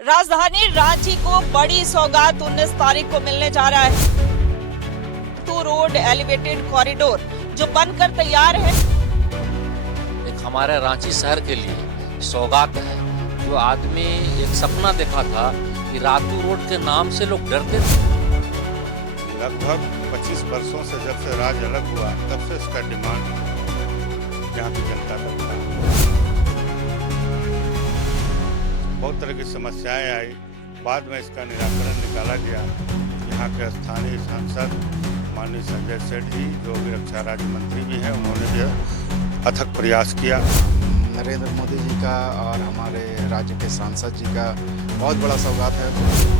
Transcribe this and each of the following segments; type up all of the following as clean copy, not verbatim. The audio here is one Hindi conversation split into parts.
राजधानी रांची को बड़ी सौगात 19 तारीख को मिलने जा रहा है। टू रोड एलिवेटेड कॉरिडोर जो बनकर तैयार है। एक हमारे रांची शहर के लिए सौगात है। जो आदमी एक सपना देखा था कि रातू रोड के नाम से लोग डरते थे। लगभग 25 वर्षों से जब से राज अलग हुआ तब से इसका डिमांड यहाँ की जनता करता है। बहुत तरह की समस्याएं आई, बाद में इसका निराकरण निकाला गया। यहाँ के स्थानीय सांसद माननीय संजय सेठ जी, जो भी रक्षा राज्य मंत्री भी हैं, उन्होंने भी अथक प्रयास किया। नरेंद्र मोदी जी का और हमारे राज्य के सांसद जी का बहुत बड़ा सौगात है।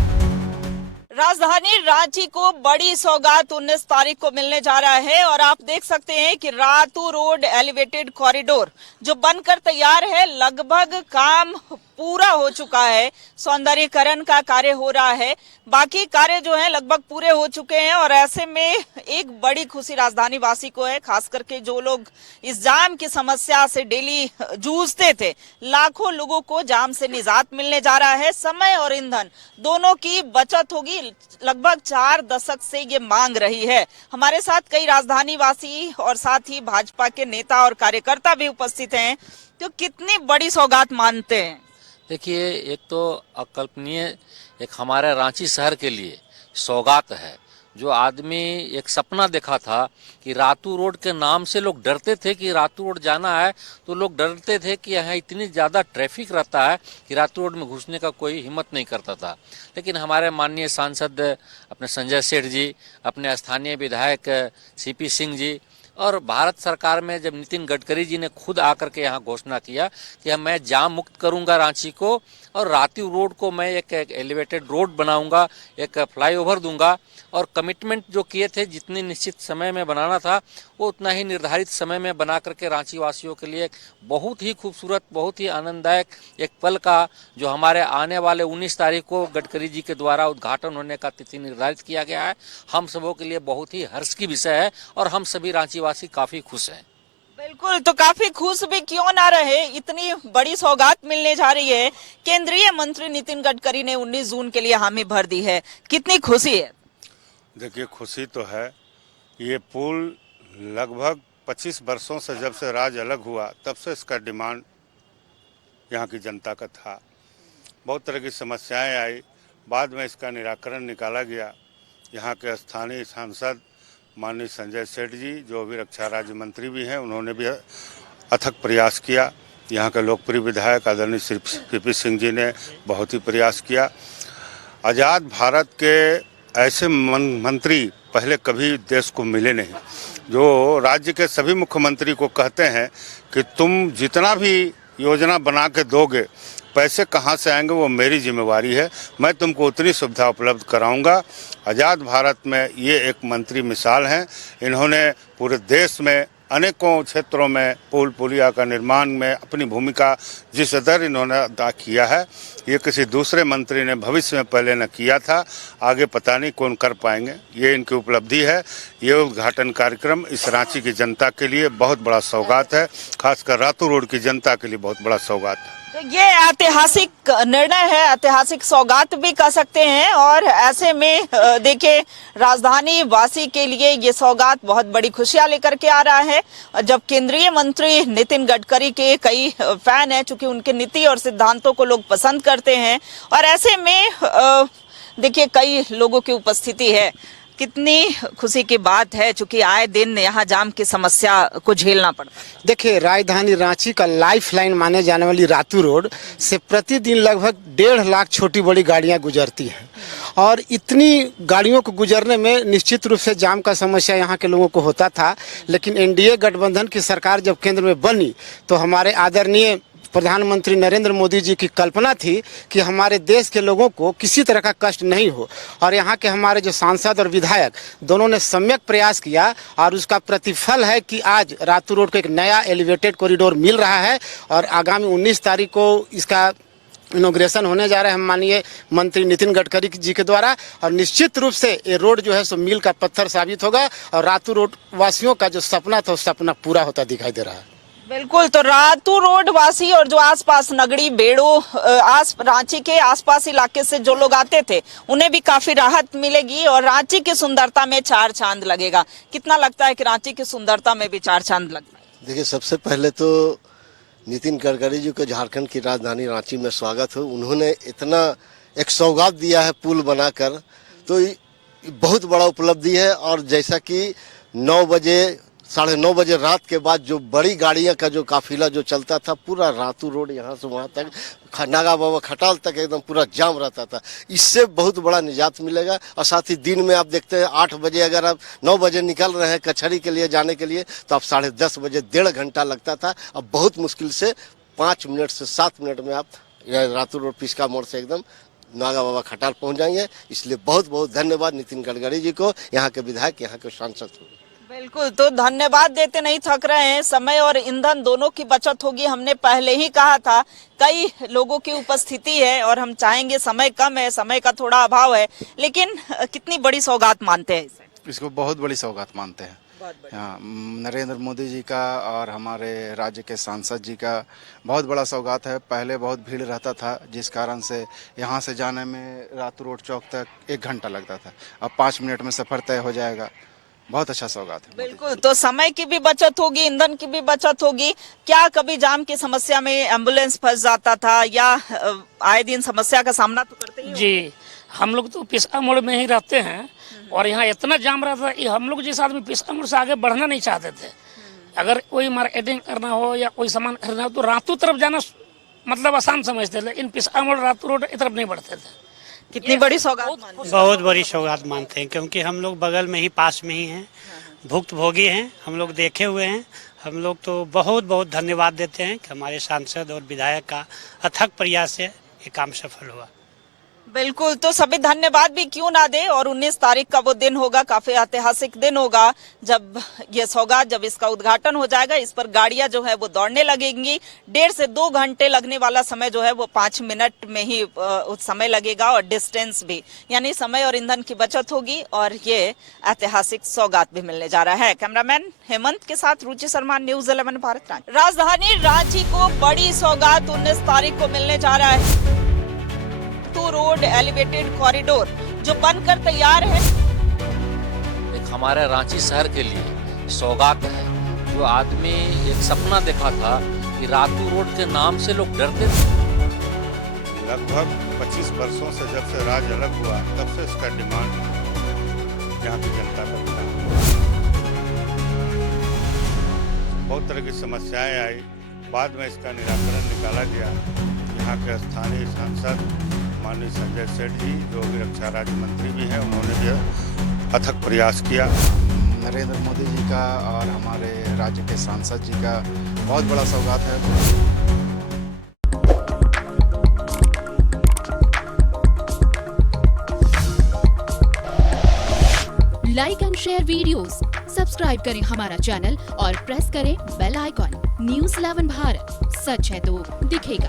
राजधानी रांची को बड़ी सौगात 19 तारीख को मिलने जा रहा है और आप देख सकते हैं कि रातू रोड एलिवेटेड कॉरिडोर जो बनकर तैयार है, लगभग काम पूरा हो चुका है। सौंदर्यीकरण का कार्य हो रहा है, बाकी कार्य जो है लगभग पूरे हो चुके हैं। और ऐसे में एक बड़ी खुशी राजधानी वासी को है, खास करके जो लोग इस जाम की समस्या से डेली जूझते थे। लाखों लोगों को जाम से निजात मिलने जा रहा है। समय और ईंधन दोनों की बचत होगी। लगभग 4 दशक से ये मांग रही है। हमारे साथ कई राजधानी वासी और साथ ही भाजपा के नेता और कार्यकर्ता भी उपस्थित हैं। तो कितनी बड़ी सौगात मानते हैं? देखिए, एक तो अकल्पनीय एक हमारे रांची शहर के लिए सौगात है। जो आदमी एक सपना देखा था कि रातू रोड के नाम से लोग डरते थे कि रातू रोड जाना है, तो लोग डरते थे कि यहाँ इतनी ज़्यादा ट्रैफिक रहता है कि रातू रोड में घुसने का कोई हिम्मत नहीं करता था। लेकिन हमारे माननीय सांसद अपने संजय सेठ जी, अपने स्थानीय विधायक सीपी सिंह जी और भारत सरकार में जब नितिन गडकरी जी ने खुद आकर के यहाँ घोषणा किया कि मैं जाम मुक्त करूंगा रांची को और रातू रोड को मैं एक एलिवेटेड रोड बनाऊंगा, एक फ्लाईओवर दूंगा, और कमिटमेंट जो किए थे जितनी निश्चित समय में बनाना था वो उतना ही निर्धारित समय में बना करके रांची वासियों के लिए एक बहुत ही खूबसूरत, बहुत ही आनंददायक एक पल का जो हमारे आने वाले 19 तारीख को गडकरी जी के द्वारा उद्घाटन होने का तिथि निर्धारित किया गया है, हम सबों के लिए बहुत ही हर्ष की विषय है और हम सभी रांची वासी काफी खुश हैं। बिल्कुल, तो काफी खुश भी क्यों ना रहे, इतनी बड़ी सौगात मिलने जा रही है। केंद्रीय मंत्री नितिन गडकरी ने 19 जून के लिए हामी भर दी है, कितनी खुशी है? देखिए, खुशी तो है। ये पुल लगभग 25 वर्षों से जब से राज अलग हुआ तब से इसका डिमांड यहाँ की जनता का था। बहुत तरह की समस्याएं आई, बाद में इसका निराकरण निकाला गया। यहाँ के स्थानीय सांसद माननीय संजय सेठ जी, जो भी रक्षा राज्य मंत्री भी हैं, उन्होंने भी अथक प्रयास किया। यहाँ के लोकप्रिय विधायक आदरणीय सीपी सिंह जी ने बहुत ही प्रयास किया। आज़ाद भारत के ऐसे मंत्री पहले कभी देश को मिले नहीं, जो राज्य के सभी मुख्यमंत्री को कहते हैं कि तुम जितना भी योजना बना के दोगे, पैसे कहाँ से आएंगे वो मेरी जिम्मेवारी है, मैं तुमको उतनी सुविधा उपलब्ध कराऊंगा। आज़ाद भारत में ये एक मंत्री मिसाल हैं। इन्होंने पूरे देश में अनेकों क्षेत्रों में पुल पुलिया का निर्माण में अपनी भूमिका जिस दर इन्होंने अदा किया है, ये किसी दूसरे मंत्री ने भविष्य में पहले न किया था। आगे पता नहीं कौन कर पाएंगे, ये इनकी उपलब्धि है। ये उद्घाटन कार्यक्रम इस रांची की जनता के लिए बहुत बड़ा सौगात है, खासकर रातू रोड की जनता के लिए बहुत बड़ा सौगात है। तो ये ऐतिहासिक निर्णय है, ऐतिहासिक सौगात भी कह सकते हैं। और ऐसे में देखिए, राजधानी वासी के लिए ये सौगात बहुत बड़ी खुशियां लेकर के आ रहा है। जब केंद्रीय मंत्री नितिन गडकरी के कई फैन हैं, चूंकि उनके नीति और सिद्धांतों को लोग पसंद करते हैं, और ऐसे में देखिए कई लोगों की उपस्थिति है। कितनी खुशी की बात है, चूंकि आए दिन यहाँ जाम की समस्या को झेलना पड़ता है। देखिए, राजधानी रांची का लाइफलाइन माने जाने वाली रातू रोड से प्रतिदिन लगभग 1.5 लाख छोटी बड़ी गाड़ियां गुजरती हैं, और इतनी गाड़ियों को गुजरने में निश्चित रूप से जाम का समस्या यहाँ के लोगों को होता था। लेकिन एनडीए गठबंधन की सरकार जब केंद्र में बनी तो हमारे आदरणीय प्रधानमंत्री नरेंद्र मोदी जी की कल्पना थी कि हमारे देश के लोगों को किसी तरह का कष्ट नहीं हो, और यहाँ के हमारे जो सांसद और विधायक दोनों ने सम्यक प्रयास किया, और उसका प्रतिफल है कि आज रातू रोड को एक नया एलिवेटेड कॉरिडोर मिल रहा है। और आगामी 19 तारीख को इसका इनॉग्रेशन होने जा रहा है हम माननीय मंत्री नितिन गडकरी जी के द्वारा, और निश्चित रूप से ये रोड जो है सो मील का पत्थर साबित होगा और रातू रोड वासियों का जो सपना था वो सपना पूरा होता दिखाई दे रहा है। बिल्कुल, तो रातू रोड वासी और जो आसपास नगड़ी बेड़ो रांची के आसपास इलाके से जो लोग आते थे उन्हें भी काफी राहत मिलेगी और रांची की सुंदरता में चार चांद लगेगा। कितना लगता है कि रांची की सुंदरता में भी चार चांद लगेगा? देखिए, सबसे पहले तो नितिन गडकरी जी को झारखंड की राजधानी रांची में स्वागत हो। उन्होंने इतना एक सौगात दिया है पुल बनाकर, तो ये बहुत बड़ा उपलब्धि है। और जैसा कि 9 बजे 9:30 बजे रात के बाद जो बड़ी गाड़ियां का जो काफिला जो चलता था, पूरा रातू रोड यहाँ से वहाँ तक नागा बाबा खटाल तक एकदम पूरा जाम रहता था। इससे बहुत बड़ा निजात मिलेगा। और साथ ही दिन में आप देखते हैं 8 बजे अगर आप 9 बजे निकल रहे हैं कचहरी के लिए जाने के लिए, तो आप 10:30 बजे 1.5 घंटा लगता था। अब बहुत मुश्किल से 5 मिनट से 7 मिनट में आप रातू रोड पिस्का मोड़ से एकदम नागा बाबा खटाल पहुंच जाएंगे। इसलिए बहुत बहुत धन्यवाद नितिन गडकरी जी को, यहाँ के विधायक, यहाँ के सांसद को। बिल्कुल, तो धन्यवाद देते नहीं थक रहे हैं। समय और ईंधन दोनों की बचत होगी। हमने पहले ही कहा था, कई लोगों की उपस्थिति है और हम चाहेंगे, समय कम है, समय का थोड़ा अभाव है, लेकिन कितनी बड़ी सौगात मानते हैं इसे? इसको बहुत बड़ी सौगात मानते हैं। हाँ, नरेंद्र मोदी जी का और हमारे राज्य के सांसद जी का बहुत बड़ा सौगात है। पहले बहुत भीड़ रहता था, जिस कारण से यहाँ से जाने में रातू रोड चौक तक 1 घंटा लगता था। अब 5 मिनट में सफर तय हो जाएगा। बहुत अच्छा सौगात है। बिल्कुल, तो समय की भी बचत होगी, ईंधन की भी बचत होगी। क्या कभी जाम की समस्या में एम्बुलेंस फंस जाता था, या आए दिन समस्या का सामना तो करते ही? जी, हम लोग तो पिस्का मोड़ में ही रहते हैं और यहाँ इतना जाम रहता है कि हम लोग जैसे आदमी पिस्का मोड़ से आगे बढ़ना नहीं चाहते थे। अगर कोई मार्केटिंग करना हो या कोई सामान खरीदना हो तो रातू तरफ जाना मतलब आसान समझते थे, लेकिन पिस्का मोड़ रातू रोड की तरफ नहीं बढ़ते थे। कितनी बड़ी सौगात मानते हैं? बहुत बड़ी सौगात मानते हैं, क्योंकि हम लोग बगल में ही, पास में ही हैं, भुक्तभोगी हैं, हम लोग देखे हुए हैं। हम लोग तो बहुत बहुत धन्यवाद देते हैं कि हमारे सांसद और विधायक का अथक प्रयास से ये काम सफल हुआ। बिल्कुल, तो सभी धन्यवाद भी क्यों ना दे। और 19 तारीख का वो दिन होगा, काफी ऐतिहासिक दिन होगा, जब ये सौगात, जब इसका उद्घाटन हो जाएगा। इस पर गाड़ियां जो है वो दौड़ने लगेंगी। 1.5 से 2 घंटे लगने वाला समय जो है वो 5 मिनट में ही समय लगेगा। और डिस्टेंस भी, यानी समय और ईंधन की बचत होगी और ये ऐतिहासिक सौगात भी मिलने जा रहा है। कैमरामैन हेमंत के साथ रुचि शर्मा, न्यूज़ 11 भारत। राजधानी रांची को बड़ी सौगात 19 तारीख को मिलने जा रहा है। रोड एलिवेटेड कॉरिडोर जो बनकर तैयार है, एक हमारे रांची शहर के लिए सौगात है। जो आदमी एक सपना देखा था कि रातू रोड के नाम से लोग डरते थे। लगभग 25 वर्षों से जब से राज्य अलग हुआ, तब से इसका डिमांड यहाँ की जनता का था। बहुत तरह की समस्याएं आई, बाद में इसका निराकरण निकाला गया। यहाँ के स्थानीय सांसद माननीय संजय सेठ जी, जो भी रक्षा राज्य मंत्री भी हैं, उन्होंने भी अथक प्रयास किया। नरेंद्र मोदी जी का और हमारे राज्य के सांसद जी का बहुत बड़ा सौगात है। Like and share videos, subscribe करें हमारा चैनल और प्रेस करें बेल आइकॉन। न्यूज़ 11 भारत, सच है तो दिखेगा।